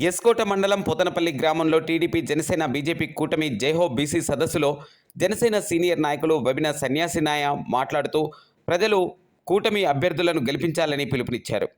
ఎస్కోట మండలం పోతనపల్లి గ్రామంలో TDP Janasena BJP కూటమి జైహో బీసీ సదస్సులో జనసేన సీనియర్ నాయకులు వబిన సన్యాసినాయ మాట్లాడుతూ ప్రజలు కూటమి అభ్యర్థులను గెలిపించాలని పిలుపునిచ్చారు.